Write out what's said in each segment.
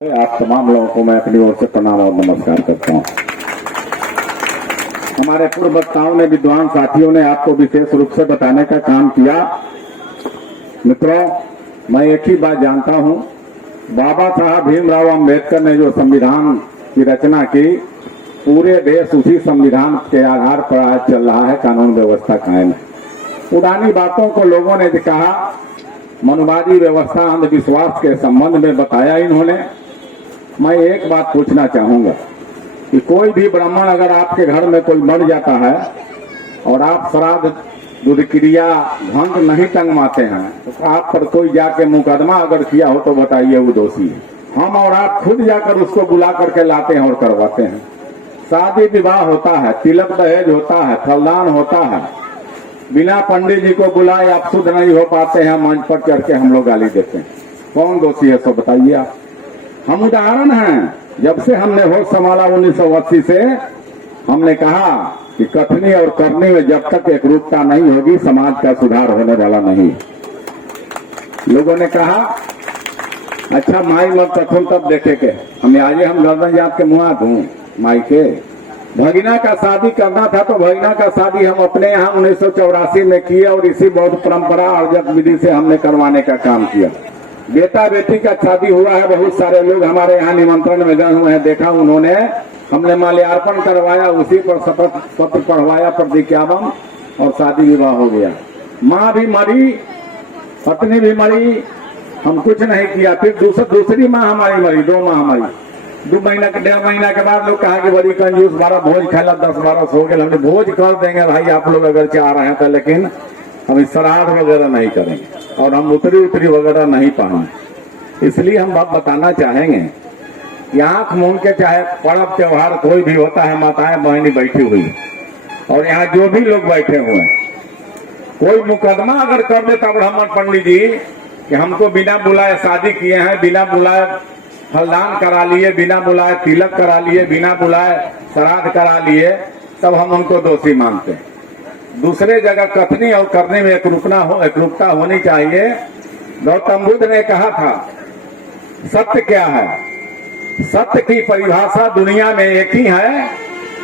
आप तमाम लोगों को मैं अपनी ओर से प्रणाम और नमस्कार करता हूँ। हमारे पूर्व वक्ताओं ने, विद्वान साथियों ने आपको विशेष रूप से बताने का काम किया। मित्रों, मैं एक ही बात जानता हूँ, बाबा साहब भीमराव अंबेडकर ने जो संविधान की रचना की, पूरे देश उसी संविधान के आधार पर आज चल रहा है, कानून व्यवस्था कायम है। पुरानी बातों को लोगों ने कहा, मनुवादी व्यवस्था अंधविश्वास के संबंध में बताया इन्होंने। मैं एक बात पूछना चाहूंगा कि कोई भी ब्राह्मण अगर आपके घर में कोई मर जाता है और आप श्राद्ध दुध क्रिया भंग नहीं टंगवाते हैं, तो आप पर कोई जाके मुकदमा अगर किया हो तो बताइए वो दोषी है। हम और आप खुद जाकर उसको बुला करके लाते हैं और करवाते हैं। शादी विवाह होता है, तिलक दहेज होता है, फलदान होता है, बिना पंडित जी को बुलाए आप शुद्ध नहीं हो पाते हैं, मंच पर चढ़ के हम लोग गाली देते हैं। कौन दोषी है सो बताइए आप। हम उदाहरण हैं। जब से हमने होश संभाला 1980 से, हमने कहा कि कथनी और करनी में जब तक एक रूपता नहीं होगी, समाज का सुधार होने वाला नहीं। लोगों ने कहा अच्छा माई मत तखुन तब देखे के हमें आगे हम गर्दन जाप के मुआ दूं माई के। भगिना का शादी करना था तो भगिना का शादी हम अपने यहाँ 1984 में किए और इसी बौद्ध परंपरा और विधि से हमने करवाने का काम किया। बेटा बेटी का शादी हुआ है, बहुत सारे लोग हमारे यहाँ निमंत्रण में गए हुए हैं, देखा उन्होंने, हमने माल्यार्पण करवाया, उसी पर शपथ पत्र पढ़वाया, प्रतिज्ञापन, और शादी विवाह हो गया। माँ भी मरी, पत्नी भी मरी, हम कुछ नहीं किया। फिर दूसरी माँ हमारी मरी, 2 माँ हमारी। 2 महीना के 1.5 महीना के बाद लोग कहा कि बड़ी कंजूस, 12 भोज खाला, 10-12 हो गए। हमने भोज कर देंगे भाई आप लोग अगर चाह रहे हैं तो, लेकिन हम श्राद्ध वगैरह नहीं करेंगे और हम उतरी वगैरह नहीं पाएंगे। इसलिए हम बात बताना चाहेंगे कि आंख मूंद के, चाहे पर्व त्योहार कोई भी होता है, माताएं बहनी बैठी हुई और यहाँ जो भी लोग बैठे हुए हैं, कोई मुकदमा अगर कर देता ब्राह्मण पंडित जी कि हमको बिना बुलाए शादी किए हैं, बिना बुलाए फलदान करा लिए, बिना बुलाए तिलक करा लिए, बिना बुलाए श्राद्ध करा लिए, तब हम उनको दोषी मानते हैं। दूसरे जगह कथनी और करने में एकरूपता होनी चाहिए। गौतम बुद्ध ने कहा था सत्य क्या है? सत्य की परिभाषा दुनिया में एक ही है,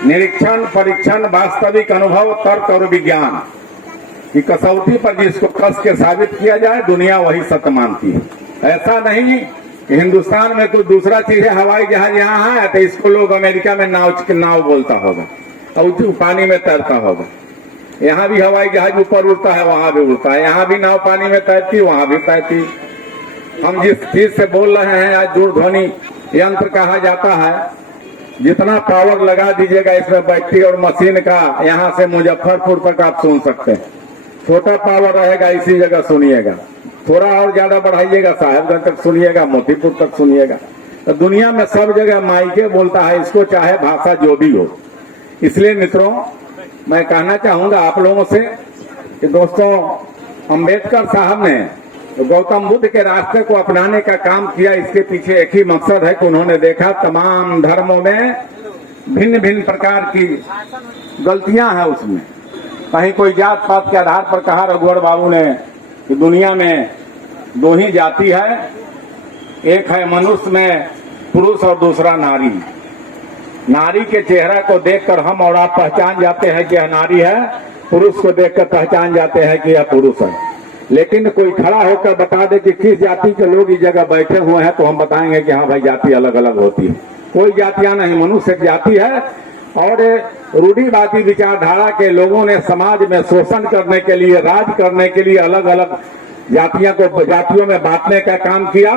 निरीक्षण, परीक्षण, वास्तविक अनुभव, तर्क और विज्ञान की कसौटी पर जिसको कस के साबित किया जाए, दुनिया वही सत्य मानती है। ऐसा नहीं कि हिंदुस्तान में कुछ दूसरा चीज है, हवाई जहाज यहाँ है तो इसको लोग अमेरिका में नाव बोलता होगा और पानी में तैरता होगा। यहाँ भी हवाई जहाज ऊपर उड़ता है, वहां भी उड़ता है, यहाँ भी नाव पानी में तैरती, वहां भी तैरती। हम जिस चीज से बोल रहे हैं आज दूरध्वनि यंत्र कहा जाता है, जितना पावर लगा दीजिएगा इसमें बैटरी और मशीन का, यहाँ से मुजफ्फरपुर तक आप सुन सकते हैं। छोटा पावर रहेगा इसी जगह सुनिएगा, थोड़ा और ज्यादा बढ़ाइएगा साहेबगंज तक सुनिएगा, मोतीपुर तक सुनिएगा। तो दुनिया में सब जगह माइके बोलता है इसको, चाहे भाषा जो भी हो। इसलिए मित्रों, मैं कहना चाहूंगा आप लोगों से कि दोस्तों, अंबेडकर साहब ने गौतम बुद्ध के रास्ते को अपनाने का काम किया। इसके पीछे एक ही मकसद है कि उन्होंने देखा तमाम धर्मों में भिन्न भिन्न प्रकार की गलतियां हैं। उसमें कहीं कोई जात पात के आधार पर कहा रघुवर बाबू ने कि दुनिया में 2 ही जाति है, एक है मनुष्य में पुरुष और दूसरा नारी। नारी के चेहरा को देखकर हम और आप पहचान जाते हैं कि यह नारी है, पुरुष को देखकर पहचान जाते हैं कि यह पुरुष है। लेकिन कोई खड़ा होकर बता दे कि किस जाति के लोग इस जगह बैठे हुए हैं, तो हम बताएंगे कि हाँ भाई जाति अलग अलग होती है। कोई जातियां नहीं, मनुष्य एक जाति है। और रूढ़िवादी विचारधारा के लोगों ने समाज में शोषण करने के लिए, राज करने के लिए अलग अलग जातियों में बांटने का काम किया,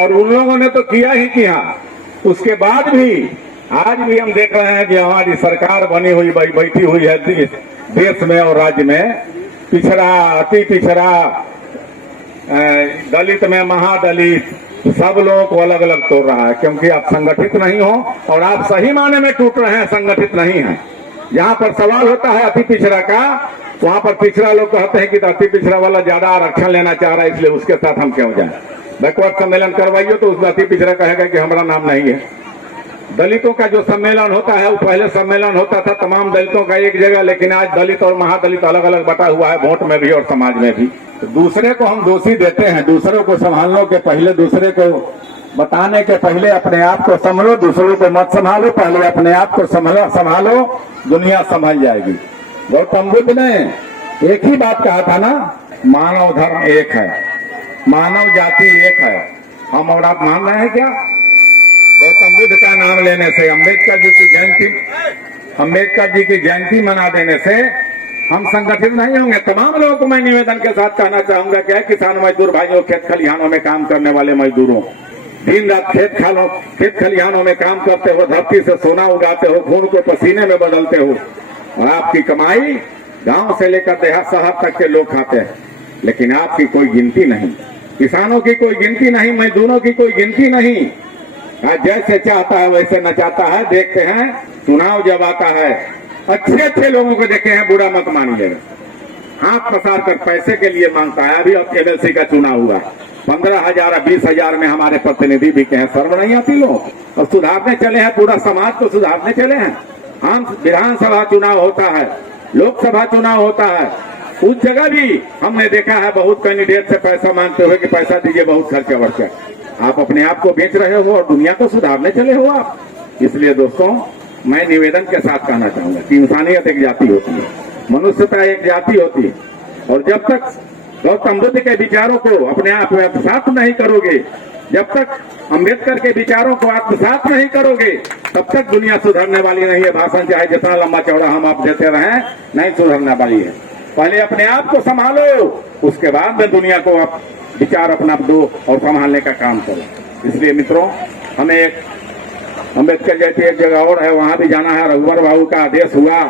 और उन लोगों ने तो किया ही किया। उसके बाद भी आज भी हम देख रहे हैं कि हमारी सरकार बनी हुई बैठी हुई है देश में और राज्य में, पिछड़ा, अति पिछड़ा, दलित में महादलित, सब लोगों को अलग अलग तोड़ रहा है, क्योंकि आप संगठित नहीं हो और आप सही माने में टूट रहे हैं, संगठित नहीं है। जहां पर सवाल होता है अति पिछड़ा का, वहां पर पिछड़ा लोग कहते हैं कि अति पिछड़ा वाला ज्यादा आरक्षण लेना चाह रहा है, इसलिए उसके साथ हम क्यों जाएं। बैकवर्ड सम्मेलन करवाइए तो उसमें अति पिछड़ा कहेगा कि हमारा नाम नहीं है। दलितों का जो सम्मेलन होता है, वो पहले सम्मेलन होता था तमाम दलितों का एक जगह, लेकिन आज दलित और महादलित अलग अलग बटा हुआ है, वोट में भी और समाज में भी। तो दूसरे को हम दोषी देते हैं, दूसरे को संभालने के पहले दूसरे को बताने के पहले अपने आप को संभालो, दूसरों को मत संभालो, पहले अपने आप को संभालो, दुनिया संभल जाएगी। गौतम बुद्ध ने एक ही बात कहा था ना, मानव धर्म एक है, मानव जाति एक है। हम और आप मान रहे हैं क्या? गौतम बुद्ध का नाम लेने से, अम्बेडकर जी की जयंती मना देने से हम संगठित नहीं होंगे। तमाम लोगों को मैं निवेदन के साथ कहना चाहूंगा कि किसान मजदूर भाइयों, खेत खलिहानों में काम करने वाले मजदूरों, दिन रात खेत खलिहानों में काम करते हो, धरती से सोना उगाते हो, खून को पसीने में बदलते हो, और आपकी कमाई गांव से लेकर देहात शहर तक के लोग खाते हैं, लेकिन आपकी कोई गिनती नहीं, किसानों की कोई गिनती नहीं, मजदूरों की कोई गिनती नहीं। आज जैसे चाहता है वैसे नचाता है। देखते हैं चुनाव जब आता है, अच्छे लोगों को देखे हैं, बुरा मत मानिएगा, हाथ पसार कर पैसे के लिए मांगता है। अभी अब एमएलसी का चुनाव हुआ, 15,000 20,000 में हमारे प्रतिनिधि बिके हैं। शर्म नहीं आती लोग? और सुधारने चले हैं, पूरा समाज को सुधारने चले हैं। हम विधानसभा चुनाव होता है, लोकसभा चुनाव होता है, उस जगह भी हमने देखा है बहुत कैंडिडेट से पैसा मांगते हुए कि पैसा दीजिए, बहुत खर्चा वर्चा। आप अपने आप को बेच रहे हो और दुनिया को सुधारने चले हो आप। इसलिए दोस्तों, मैं निवेदन के साथ कहना चाहूंगा कि इंसानियत एक जाति होती है, मनुष्यता एक जाति होती है, और जब तक गौतम बुद्ध के विचारों को अपने आप में आत्मसात नहीं करोगे, जब तक अम्बेडकर के विचारों को आत्मसात नहीं करोगे, तब तक दुनिया सुधरने वाली नहीं है। भाषण चाहे जितना लंबा चौड़ा हम आप देते रहें, नहीं सुधरने वाली है। पहले अपने आप को संभालो, उसके बाद में दुनिया को आप विचार अपना दो और संभालने का काम करो। इसलिए मित्रों, हमें एक अम्बेडकर जैसी एक जगह और है, वहां भी जाना है। रघुवर बाबू का आदेश हुआ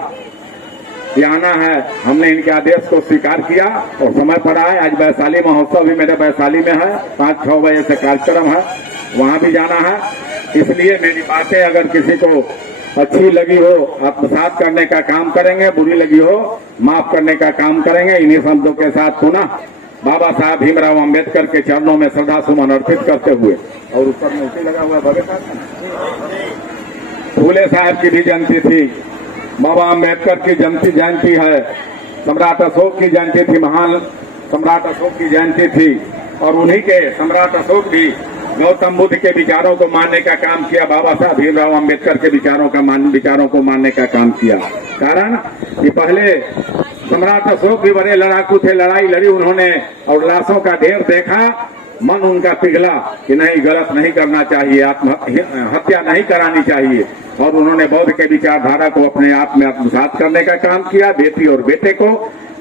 कि आना है, हमने इनके आदेश को स्वीकार किया और समय पर आए। आज वैशाली महोत्सव भी मेरे वैशाली में है, 5-6 बजे से कार्यक्रम है, वहां भी जाना है। इसलिए मेरी बातें अगर किसी को अच्छी लगी हो, आत्मसात करने का काम करेंगे, बुरी लगी हो माफ करने का काम करेंगे। इन्हीं शब्दों के साथ पुनः बाबा साहब भीमराव अंबेडकर के चरणों में श्रद्धा सुमन अर्पित करते हुए, और ऊपर में उसी लगा हुआ भगत फूले साहब की भी जयंती थी, बाबा अंबेडकर की जयंती है, सम्राट अशोक की जयंती थी, महान सम्राट अशोक की जयंती थी, और उन्हीं के सम्राट अशोक भी गौतम बुद्ध के विचारों को मानने का काम किया, बाबा साहब भीमराव अंबेडकर के विचारों को मानने का काम किया। कारण कि पहले सम्राट अशोक भी बड़े लड़ाकू थे, लड़ाई लड़ी उन्होंने और लाशों का ढेर देखा, मन उनका पिघला कि नहीं, गलत नहीं करना चाहिए, हत्या नहीं करानी चाहिए, और उन्होंने बौद्ध के विचारधारा को अपने आप में आत्मसात करने का काम किया। बेटी और बेटे को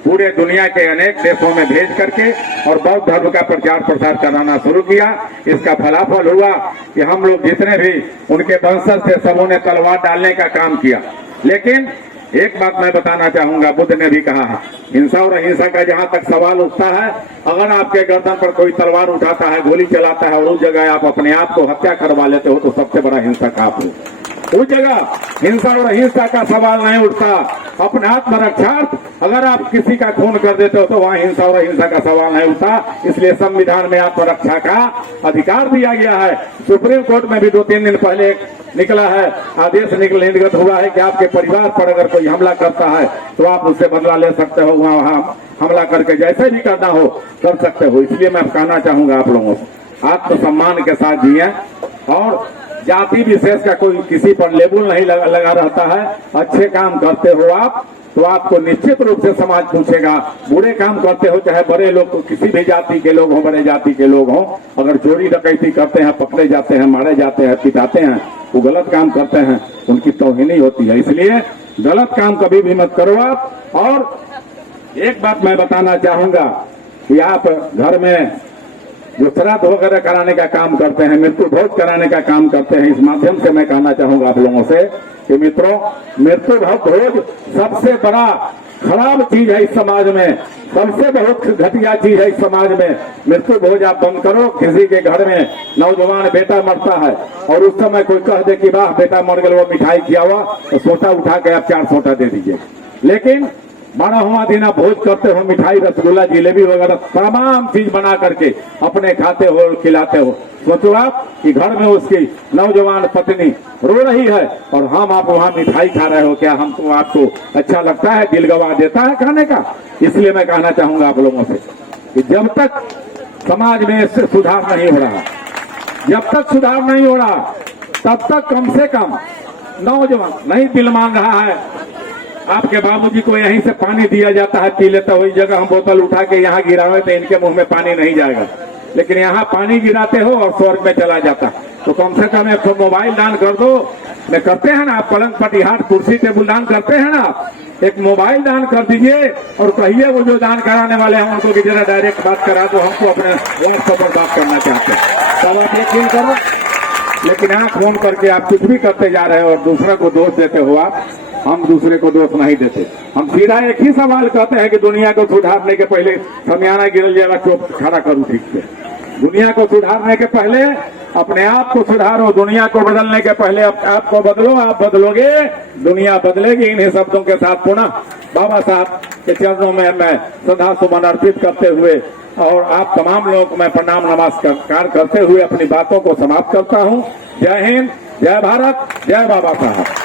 पूरे दुनिया के अनेक देशों में भेज करके और बौद्ध धर्म का प्रचार प्रसार कराना शुरू किया। इसका फलाफल हुआ कि हम लोग जितने भी उनके वंशज थे, सबों ने तलवार डालने का काम किया। लेकिन एक बात मैं बताना चाहूंगा, बुद्ध ने भी कहा है, हिंसा और अहिंसा का जहां तक सवाल उठता है, अगर आपके गर्दन पर कोई तलवार उठाता है, गोली चलाता है, और उस जगह आप अपने आप को हत्या करवा लेते हो, तो सबसे बड़ा हिंसक आप हो। उस जगह हिंसा और अहिंसा का सवाल नहीं उठता। अपने आत्मरक्षार्थ अगर आप किसी का खून कर देते हो, तो वहां हिंसा और अहिंसा का सवाल नहीं उठता। इसलिए संविधान में आत्मरक्षा का अधिकार दिया गया है। सुप्रीम कोर्ट में भी 2-3 दिन पहले निकला है, आदेश निर्गत हुआ है कि आपके परिवार पर अगर कोई हमला करता है तो आप उससे बदला ले सकते हो, वहां हमला करके जैसे भी करना हो कर सकते हो। इसलिए मैं कहना चाहूंगा आप लोगों से, आत्मसम्मान के साथ जिए, और जाति विशेष का कोई किसी पर लेबल नहीं लगा रहता है। अच्छे काम करते हो आप, तो आपको निश्चित रूप से समाज पूछेगा। बुरे काम करते हो, चाहे बड़े लोग, तो किसी भी जाति के लोग हों, बड़े जाति के लोग हों, अगर चोरी डकैती करते हैं, पकड़े जाते हैं, मारे जाते हैं, पिटाते हैं, वो गलत काम करते हैं, उनकी तौहीनी होती है। इसलिए गलत काम कभी भी मत करो आप। और एक बात मैं बताना चाहूंगा कि आप घर में जो श्राद्ध वगैरह कराने का काम करते हैं, मृत्यु भोज कराने का काम करते हैं, इस माध्यम से मैं कहना चाहूंगा आप लोगों से कि मित्रों, मृत्यु भोज सबसे बड़ा खराब चीज है इस समाज में, सबसे बहुत घटिया चीज है इस समाज में। मृत्यु भोज आप बंद करो। किसी के घर में नौजवान बेटा मरता है और उस समय कोई कह दे कि वाह बेटा मर गया, वो मिठाई किया हुआ, तो सोटा उठा के आप 4 सोटा दे दीजिए। लेकिन 12वां दिन आप भोज करते हो, मिठाई, रसगुल्ला, जिलेबी वगैरह तमाम चीज बना करके अपने खाते हो, खिलाते हो। सोचो आप कि घर में उसकी नौजवान पत्नी रो रही है और आप वहां मिठाई खा रहे हो। क्या हमको आपको अच्छा लगता है? दिल गवा देता है खाने का। इसलिए मैं कहना चाहूंगा आप लोगों से कि जब तक समाज में इससे सुधार नहीं हो रहा, जब तक सुधार नहीं हो रहा तब तक कम से कम नौजवान नहीं दिल मान रहा है। आपके बाबूजी को यहीं से पानी दिया जाता है, पी लेता, वही जगह हम बोतल उठा के यहाँ गिरावे तो इनके मुंह में पानी नहीं जाएगा, लेकिन यहाँ पानी गिराते हो और स्वर्ग में चला जाता। तो कम से कम एक मोबाइल दान कर दो। मैं करते हैं ना, आप पलंग पटिहाट कुर्सी टेबुल दान करते हैं ना, एक मोबाइल दान कर दीजिए और कहिए वो जो दान कराने वाले हैं उनको कि जरा डायरेक्ट बात करा दो, हमको अपने व्हाट्सएप पर बात करना चाहते हैं। तब आप यकीन करो, लेकिन यहाँ फोन करके आप कुछ भी करते जा रहे हो और दूसरे को दोष देते हो। आप, हम दूसरे को दोष नहीं देते, हम सीधा एक ही सवाल कहते हैं कि दुनिया को सुधारने के पहले समियाना गिरल जाएगा, चुप खड़ा करूं ठीक से। दुनिया को सुधारने के पहले अपने आप को सुधारो, दुनिया को बदलने के पहले आप को बदलो, आप बदलोगे दुनिया बदलेगी। इन्हीं शब्दों के साथ पुनः बाबा साहब के चरणों में मैं श्रद्धा सुमन अर्पित करते हुए और आप तमाम लोगों को मैं प्रणाम नमस्कार करते हुए अपनी बातों को समाप्त करता हूं। जय हिंद, जय भारत, जय बाबा साहब।